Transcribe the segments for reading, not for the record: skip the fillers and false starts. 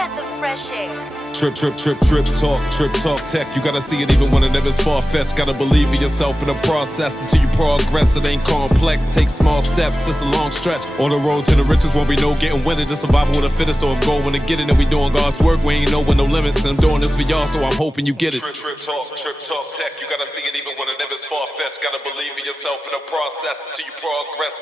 breath of fresh air. TrippTalk Tech. You gotta see it even when it never's far-fetched. Gotta believe in yourself in the process until you progress. It ain't complex. Take small steps. It's a long stretch. On the road to the riches won't be no getting winning. The survival of the fittest. So I'm going to get it. And we doing God's work. We ain't knowing no limits. And I'm doing this for y'all. So I'm hoping you get it. TrippTalk Tech. You gotta see it even when it never's far-fetched. Gotta believe in yourself in the process until you progress.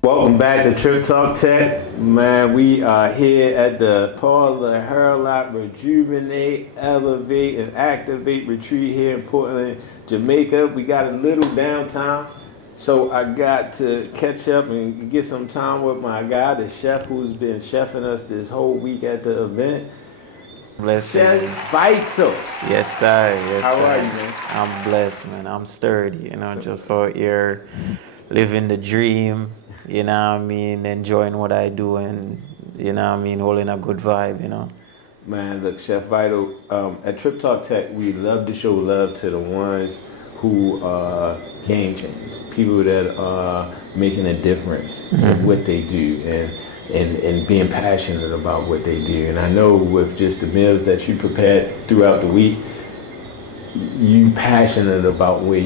Welcome back to TrippTalk Tech. Man, we are here at the Paula, Hurlock, Rejuvenate, Elevate, and Activate retreat here in Portland, Jamaica. We got a little downtime, so I got to catch up and get some time with my guy, the chef who's been chefing us this whole week at the event. Blessings. Chef Vita. Yes, sir. Yes, How sir. are you, man? I'm blessed, man. I'm sturdy, just out here living the dream, you know what I mean, enjoying what I do and, you know what I mean, holding a good vibe, Man, look, Chef Vital, at TrippTalk Tech, we love to show love to the ones who are game changers, people that are making a difference in what they do and being passionate about what they do. And I know with just the meals that you prepared throughout the week, you passionate about what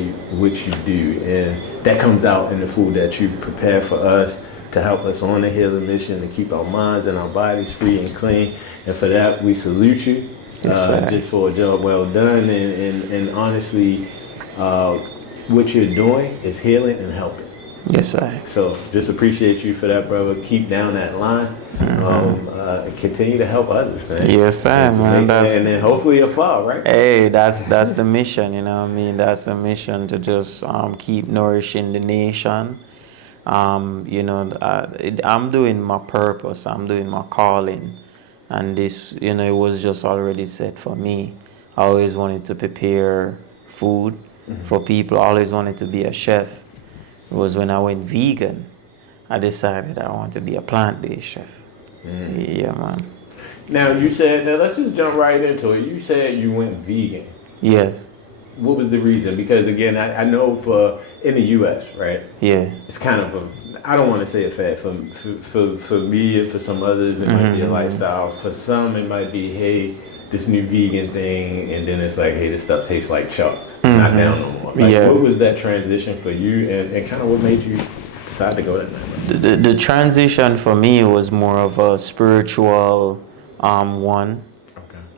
you do, and that comes out in the food that you prepare for us to help us on the healing mission to keep our minds and our bodies free and clean. And for that, we salute you, just for a job well done. And honestly, what you're doing is healing and helping. Yes, sir. So just appreciate you for that, brother. Keep down that line. Continue to help others, man. Yes, sir, man. And then hopefully a fall, right? Hey, that's the mission, you know what I mean? That's the mission, to just keep nourishing the nation. I'm doing my purpose. I'm doing my calling. And this, it was just already set for me. I always wanted to prepare food for people. I always wanted to be a chef. It was when I went vegan, I decided I want to be a plant-based chef. Yeah, man. Now let's just jump right into it. You said you went vegan. Yes. What was the reason? Because again, I know in the U.S., right? Yeah. It's kind of I don't want to say a fad. For me and for some others, it might be a lifestyle. For some, it might be, hey, this new vegan thing, and then it's like, hey, this stuff tastes like chalk. Not down no more. What was that transition for you, and kind of what made you decide to go that way? The transition for me was more of a spiritual one,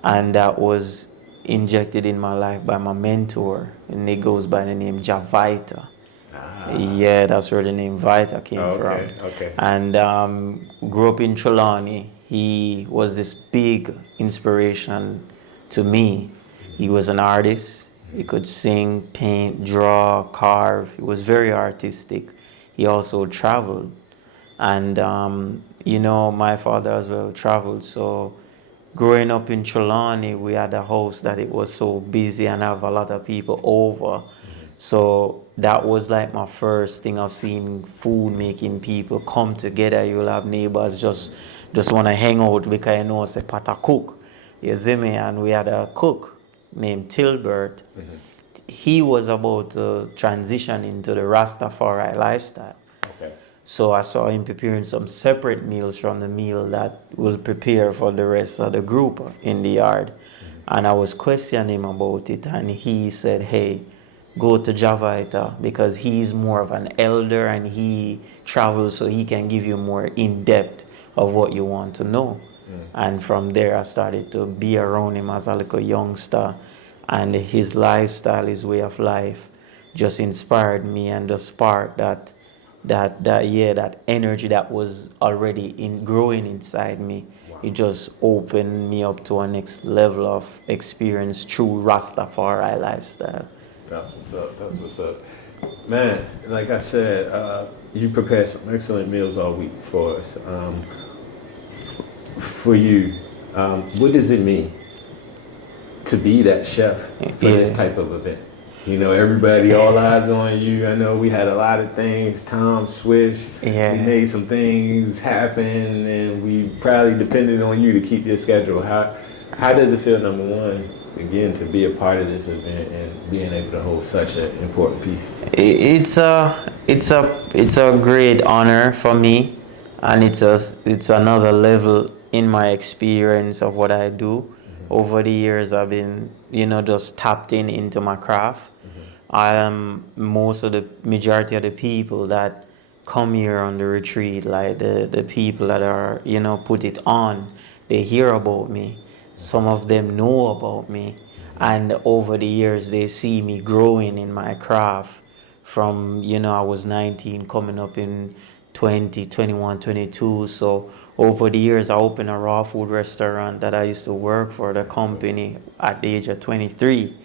and that was injected in my life by my mentor, and it goes by the name Vita. Yeah, that's where the name Vita came from. Okay. And grew up in Trelawney. He was this big inspiration to me. He was an artist. He could sing, paint, draw, carve. He was very artistic. He also traveled. And, my father as well traveled. So growing up in Trelawney, we had a house that it was so busy and have a lot of people over. So that was like my first thing of seeing food making people come together. You'll have neighbors just want to hang out because it's a pot of cook. You see me? And we had a cook named Tilbert. He was about to transition into the Rastafari lifestyle. So I saw him preparing some separate meals from the meal that we'll prepare for the rest of the group in the yard. And I was questioning him about it, and he said, hey, go to Vita because he's more of an elder and he travels, so he can give you more in-depth of what you want to know. And from there, I started to be around him as a little youngster, and his lifestyle, his way of life just inspired me, and the spark that energy that was already growing inside me. Wow. It just opened me up to a next level of experience through Rastafari lifestyle. That's what's up. Man, like I said, you prepared some excellent meals all week for us. For you, what does it mean to be that chef for this type of event? Everybody, all eyes on you. I know we had a lot of things. Tom switched. We made some things happen, and we probably depended on you to keep your schedule. How does it feel, number one, again, to be a part of this event and being able to hold such an important piece? It's a great honor for me, and it's another level in my experience of what I do. Over the years, I've been, just tapped into my craft. I am most of the majority of the people that come here on the retreat, like the people that are, put it on, they hear about me. Some of them know about me. And over the years, they see me growing in my craft from, I was 19 coming up in 20, 21, 22. So over the years, I opened a raw food restaurant that I used to work for the company at the age of 23.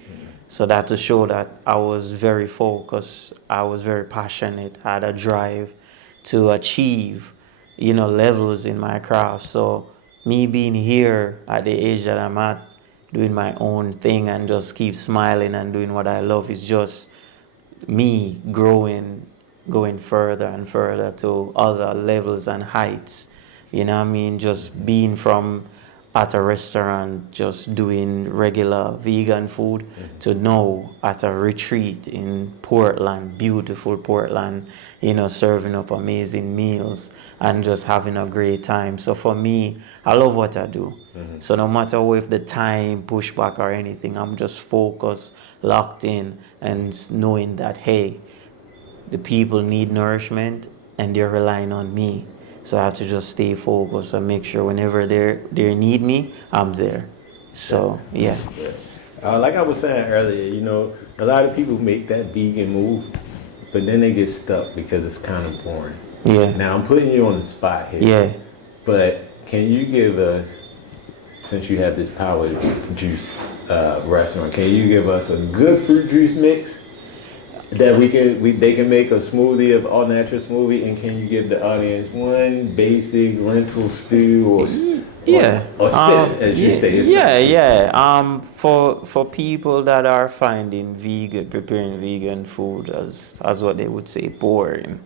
So that to show that I was very focused, I was very passionate, I had a drive to achieve, levels in my craft. So me being here at the age that I'm at, doing my own thing and just keep smiling and doing what I love is just me growing, going further and further to other levels and heights. Just being from at a restaurant just doing regular vegan food to now at a retreat in Portland, beautiful Portland, serving up amazing meals and just having a great time. So for me, I love what I do. So no matter if the time pushback or anything, I'm just focused, locked in, and knowing that, hey, the people need nourishment and they're relying on me. So I have to just stay focused and make sure whenever they need me, I'm there. So, yeah. Like I was saying earlier, a lot of people make that vegan move, but then they get stuck because it's kind of boring. Yeah. Now, I'm putting you on the spot here. Yeah. But can you give us, since you have this power juice restaurant, can you give us a good fruit juice mix that they can make a smoothie, of all natural smoothie, and can you give the audience one basic lentil stew or sip, as you say? For people that are finding preparing vegan food as what they would say boring,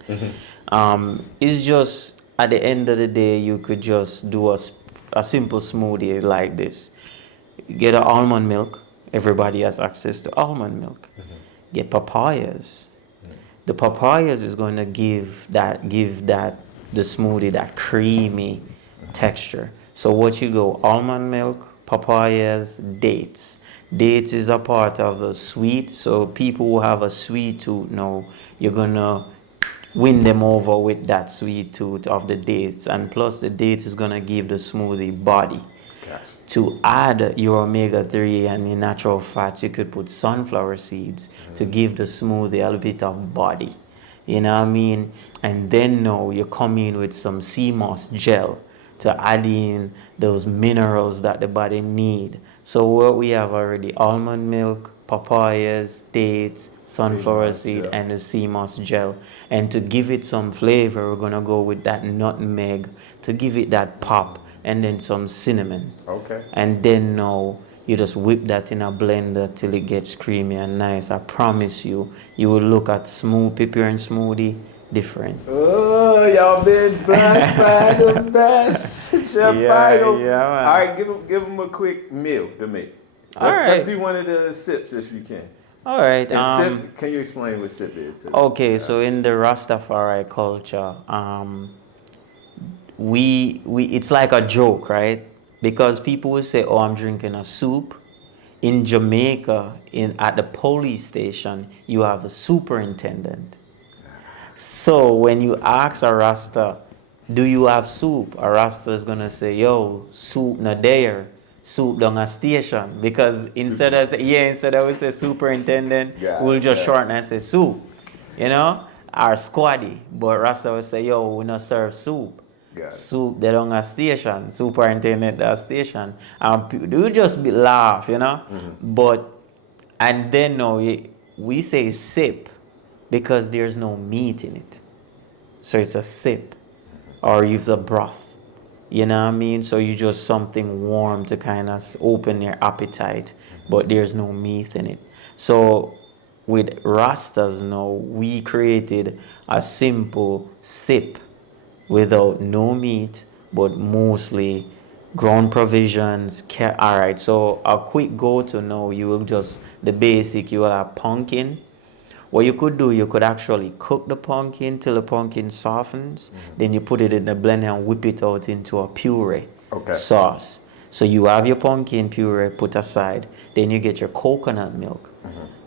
it's just at the end of the day you could just do a simple smoothie like this. You get an almond milk. Everybody has access to almond milk. Get papayas. The papayas is going to give the smoothie that creamy texture. So what you go, almond milk, papayas, dates. Dates is a part of the sweet. So people who have a sweet tooth now, you're going to win them over with that sweet tooth of the dates. And plus the dates is going to give the smoothie body. To add your omega-3 and your natural fats, you could put sunflower seeds to give the smoothie a little bit of body. You know what I mean? And then now you come in with some sea moss gel to add in those minerals that the body need. So what we have already, almond milk, papayas, dates, sunflower seed, and the sea moss gel. And to give it some flavor, we're going to go with that nutmeg to give it that pop. And then some cinnamon. Okay. And then now you just whip that in a blender till it gets creamy and nice. I promise you, you will look at preparing smoothie different. Oh, y'all been blessed by the best. Chef Vital. Yeah, all right, give him a quick meal to make. Let's do one of the sips if you can. All right. Sip, can you explain what sip is? Okay, so in the Rastafari culture, we it's like a joke, right? Because people will say, "Oh, I'm drinking a soup." In Jamaica, at the police station, you have a superintendent. So when you ask a Rasta, "Do you have soup?" a Rasta is gonna say, "Yo, soup na there, soup down a station." Because instead of we say superintendent, we'll just shorten and say soup, our squaddy. But Rasta will say, "Yo, we not serve soup." Soup, they don't have station, superintendent at station. You just laugh, But, and then now we say sip because there's no meat in it. So it's a sip or use a broth. You know what I mean? So you just something warm to kind of open your appetite, but there's no meat in it. So with Rastas now, we created a simple sip without no meat, but mostly grown provisions. All right, so a quick go-to now, you will just, the basic, you will have pumpkin. What you could do, you could actually cook the pumpkin till the pumpkin softens. Then you put it in the blender and whip it out into a puree sauce. So you have your pumpkin puree put aside. Then you get your coconut milk.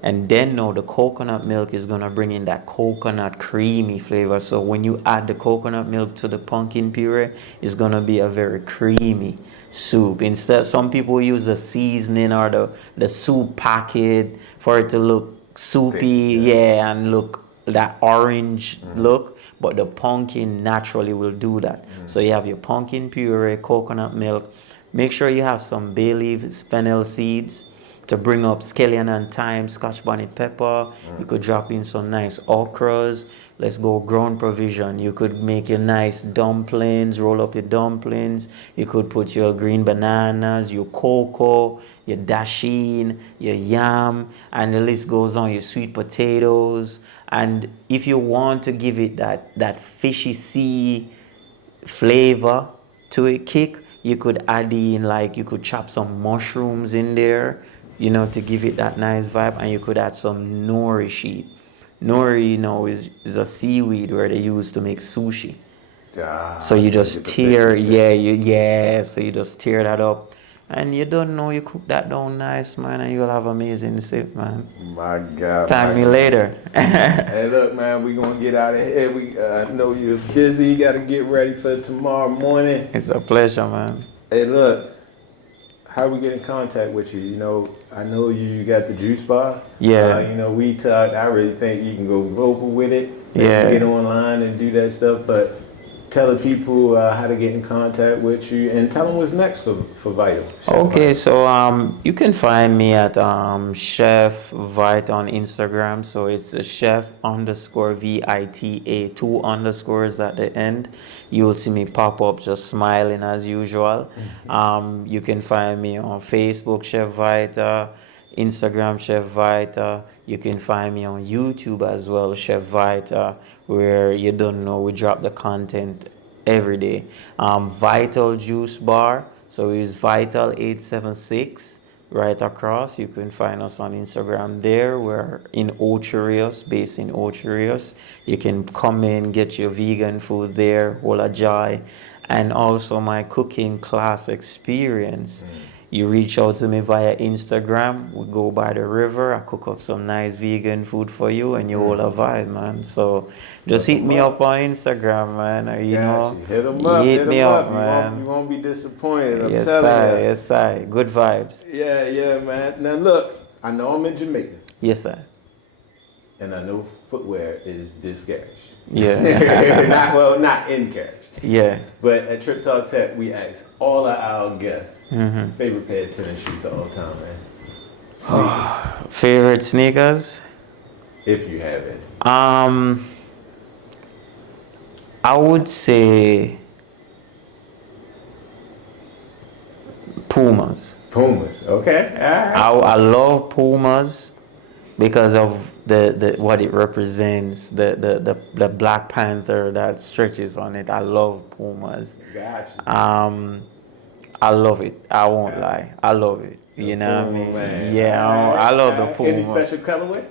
And then now the coconut milk is going to bring in that coconut creamy flavor. So when you add the coconut milk to the pumpkin puree, it's going to be a very creamy soup. Instead, some people use the seasoning or the soup packet for it to look soupy, and look that orange look. But the pumpkin naturally will do that. So you have your pumpkin puree, coconut milk. Make sure you have some bay leaves, fennel seeds, to bring up scallion and thyme, scotch bonnet pepper. You could drop in some nice okras. Let's go ground provision. You could make your nice dumplings, roll up your dumplings. You could put your green bananas, your cocoa, your dasheen, your yam, and the list goes on, your sweet potatoes. And if you want to give it that fishy sea flavor to a kick, you could add in, like, you could chop some mushrooms in there, you know, to give it that nice vibe. And you could add some nori sheet. Nori, you know, is a seaweed where they use to make sushi. So you just tear, so you just tear that up. And you don't know, you cook that down nice, man, and you'll have amazing soup, man. My God. Thank me later. Hey, look, man, we gonna get out of here. I know you're busy. You gotta get ready for tomorrow morning. It's a pleasure, man. Hey, look, how we get in contact with you? You know, I know you got the juice bar. Yeah. You know, we talked. I really think you can go global with it. Yeah. Get online and do that stuff, but tell the people how to get in contact with you, and tell them what's next for Vita. Okay, so you can find me at Chef Vita on Instagram. So it's chef_VITA, 2 underscores at the end. You'll see me pop up just smiling as usual. You can find me on Facebook, Chef Vita, Instagram, Chef Vita. You can find me on YouTube as well, Chef Vita, where you don't know, we drop the content every day. Vital Juice Bar, so it's Vital 876 right across. You can find us on Instagram there. We're in Ocherios, based in Ocherios. You can come in, get your vegan food there, Hola Joy, and also my cooking class experience. You reach out to me via Instagram. We go by the river. I cook up some nice vegan food for you, and you all a vibe, man. So just hit me up on Instagram, man. Or, you know, hit them up. Hit me up, man. You won't be disappointed. I'm Yes, telling sir. you. Yes, sir. Good vibes. Yeah, man. Now look, I know I'm in Jamaica, Yes, sir. and I know footwear is discouraged. Yeah. not encouraged. Yeah. But at TrippTalk Tech, we ask all of our guests favorite pair of tennis shoes of all time, man. Sneakers, Favorite sneakers? if you have it. I would say Pumas. Pumas, okay. All right. I love Pumas because of the what it represents, the Black Panther that stretches on it. I love Pumas. Gotcha. I love it. I won't lie. I love it. You know what I mean? Man. Yeah, I love the Puma. Any special colorway?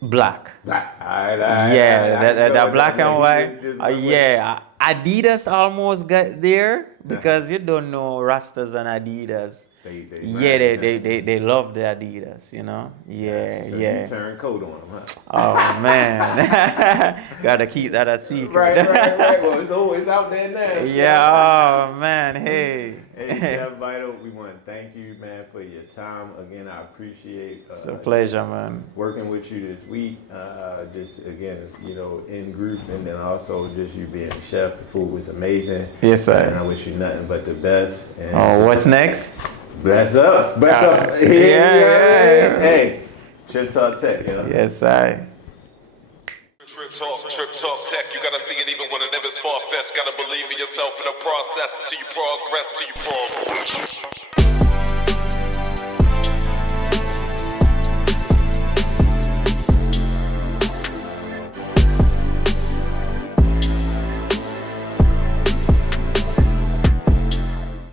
Black. Black. All right. Yeah, that black and white. Just Yeah, Adidas almost got there because you don't know Rastas and Adidas. They love the Adidas, you know. Yeah, So yeah. you turn coat on them, huh? Oh man, gotta keep that a secret. Right. Well, it's always out there now. Yeah. Oh man, hey. Hey, Chef Vita, we want to thank you, man, for your time. Again, I appreciate It's a pleasure, man. working with you this week. Just again, you know, in group, and then also just you being a chef. The food was amazing. Yes, sir. And I wish you nothing but the best. And Oh, what's next? bless up. Yeah. Hey, TrippTalk Tech, yo. Yes, sir. TrippTalk Tech. You gotta see it even when it never is far-fetched. Gotta believe in yourself in the process until you progress, till you progress.